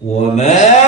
وما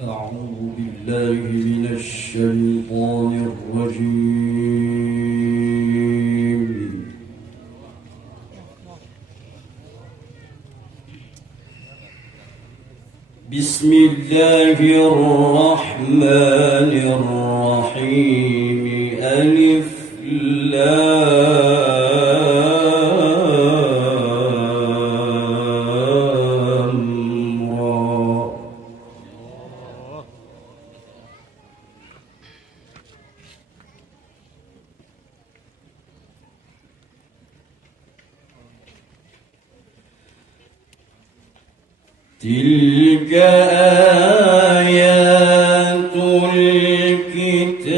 أعوذ بالله من الشيطان الرجيم. بسم الله الرحمن الرحيم. ألف تلك آيات الكتاب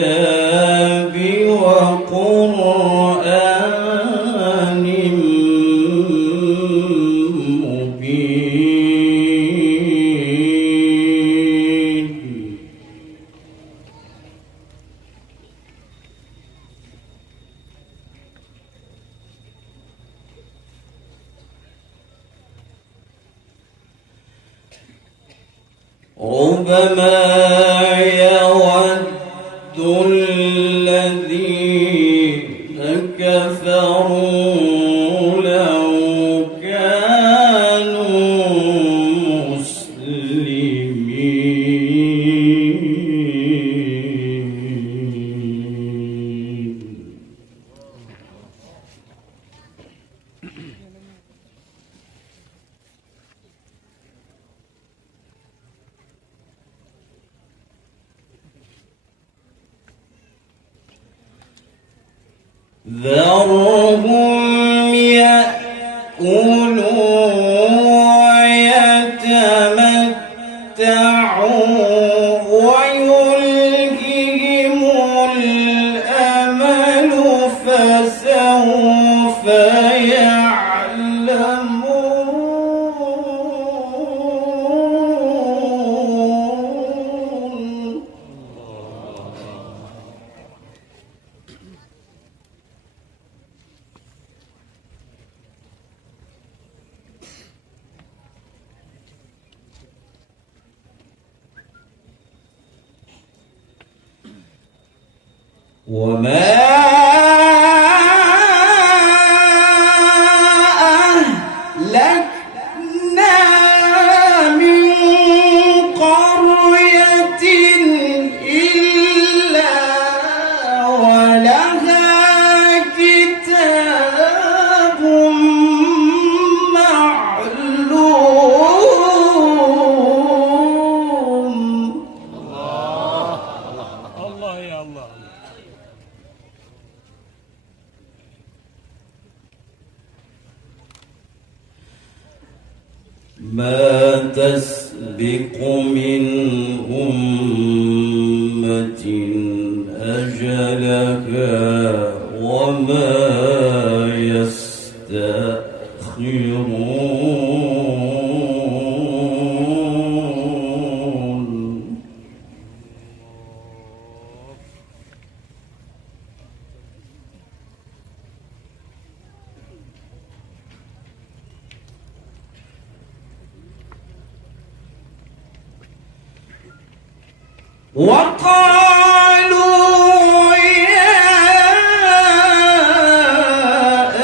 وقرآن مبين. ربما يود الذين كفروا لو كانوا مسلمين. ذرهم يأكلوا ويتمتعوا ويلههم الأمل فسوف يعلمون. وما أهلكنا من قرية إلا ولها كتاب معلوم. الله يا الله. ما تسبق من أمة أجلها وما يستأخرون. وقالوا يا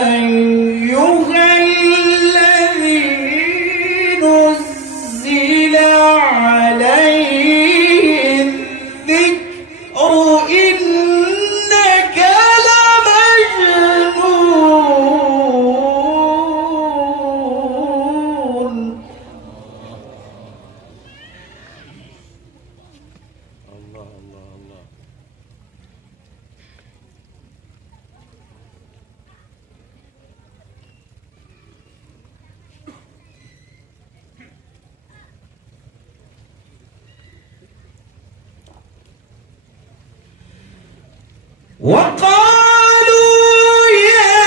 أيها الذي نزل عليه الذكر إنك لمجنون. وقالوا يا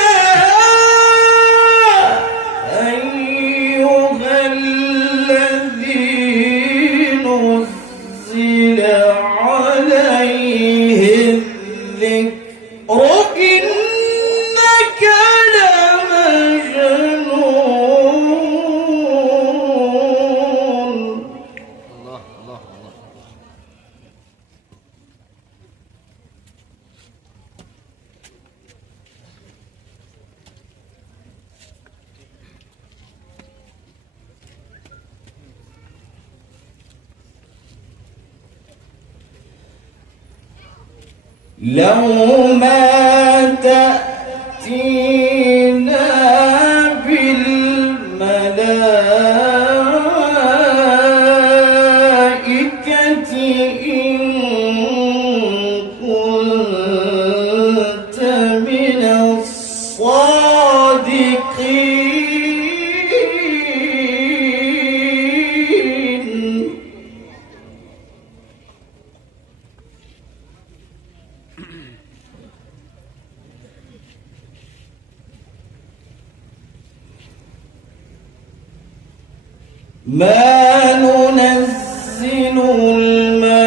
أيها الذي نزل عليه الذكر إنك لمجنون. الله الله الله. لو ما تأتينا بالملائكة إن كنت من الصادقين. ما ننزل الملائكة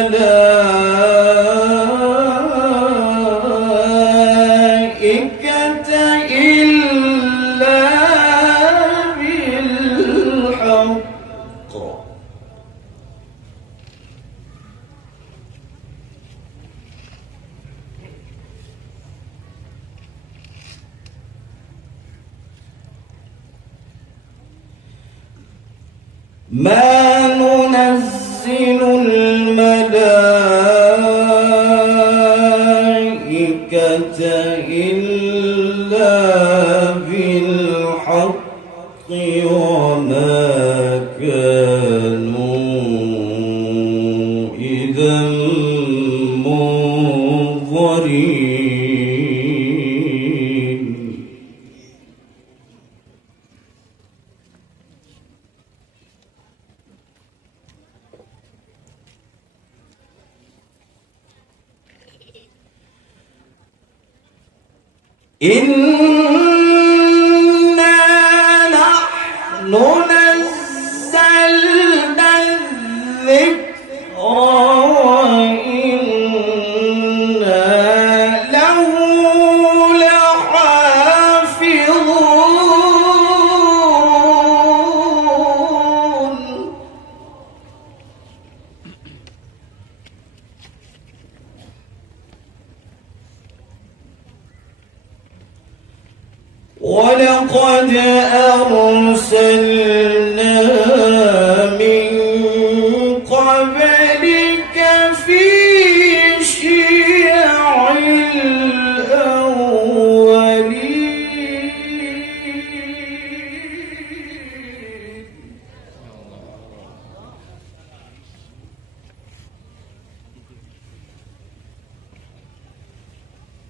إلا بالحق. ما ننزل الملائكة إلا بالحق وما كانوا إذا منظرين. إنا نحن نزلنا الذكر وإنا له لحافظون. ولقد أرسلنا من قبلك في شيع الأولين.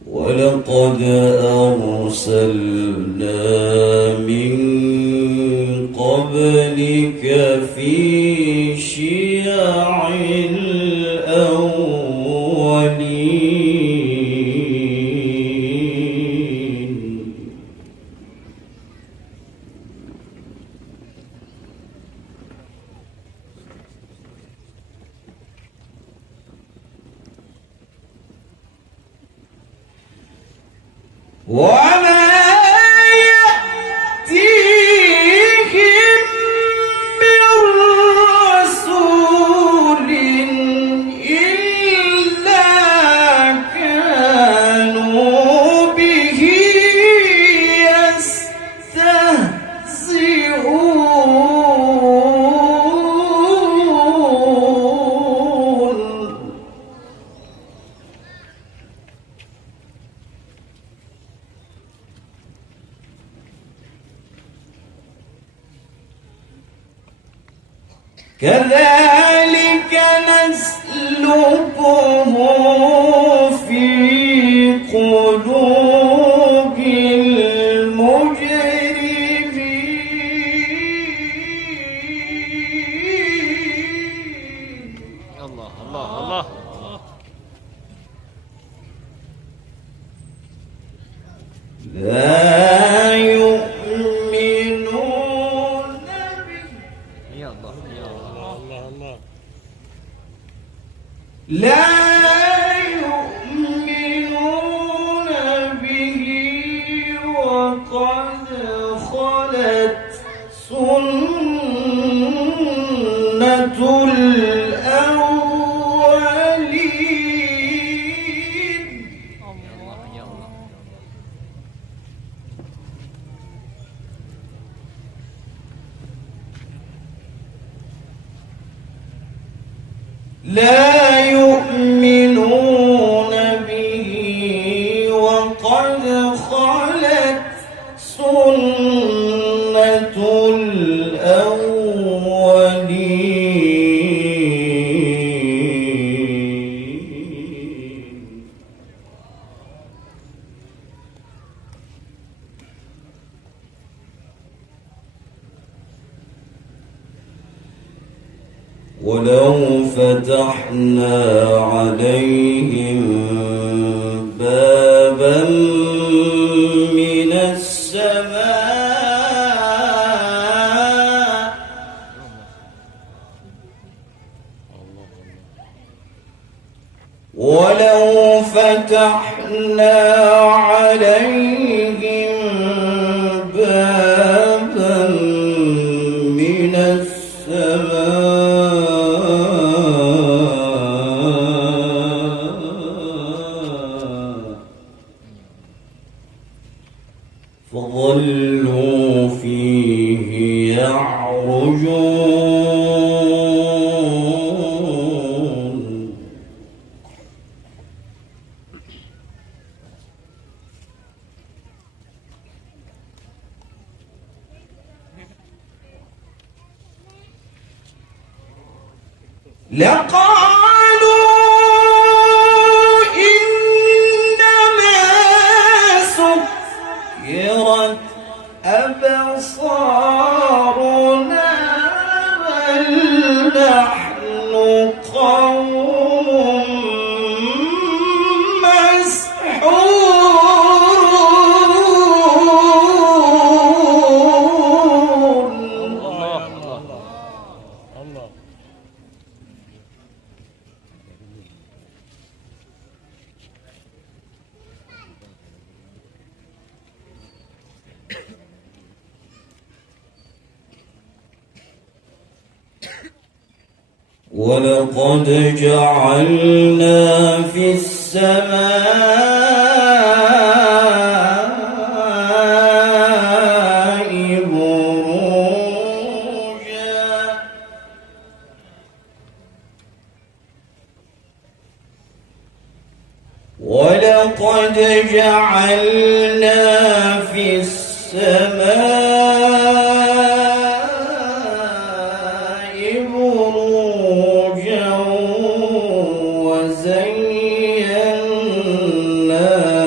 ولقد أرسلنا من قبلك في شيع الأولين. وما يأتيهم من رسول إلا كانوا به يستهزئون. كذلك نسلكه في قلوب المجرمين. الله الله الله. سنة الأولين. الله يا الله. لا يؤمنون به وقد خلت سنة الأولين. ولو فتحنا عليهم بابا من السماء ولو فتحنا عليهم بابا من السماء فظلوا فيه يعرجون لقالوا إنما سكرت أبصارنا بل نحن قوم مسحورون. الله يا الله. الله. ولقد جعلنا في السماء بروجا ولقد جعلنا في السماء بروجا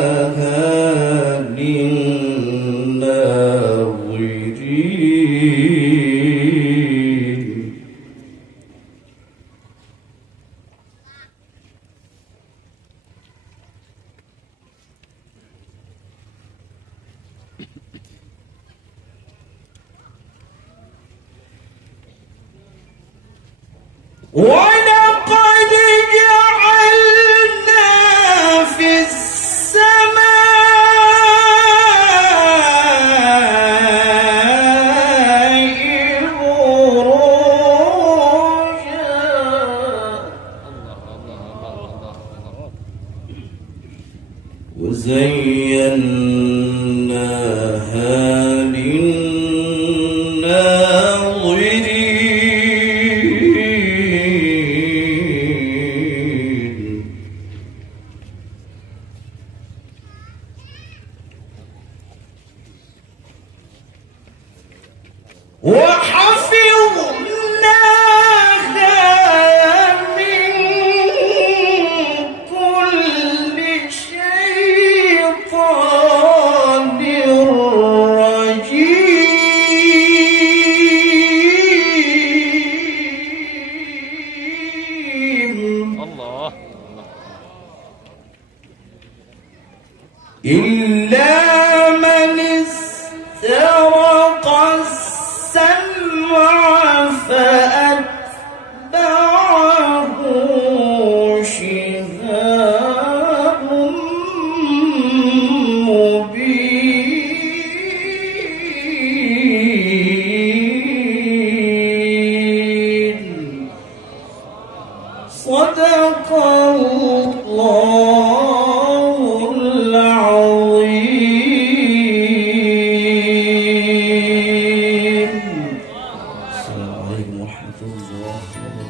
وزيناها للناظرين. ولقد جعلنا في السماء بروجا الله الله الله الله. وزيناها للناظرين. وحفظناها من كل شيطان رجيم الله. إلا من استرق السمع فأتبعه شهاب مبين. Assalamualaikum warahmatullahi wabarakatuh.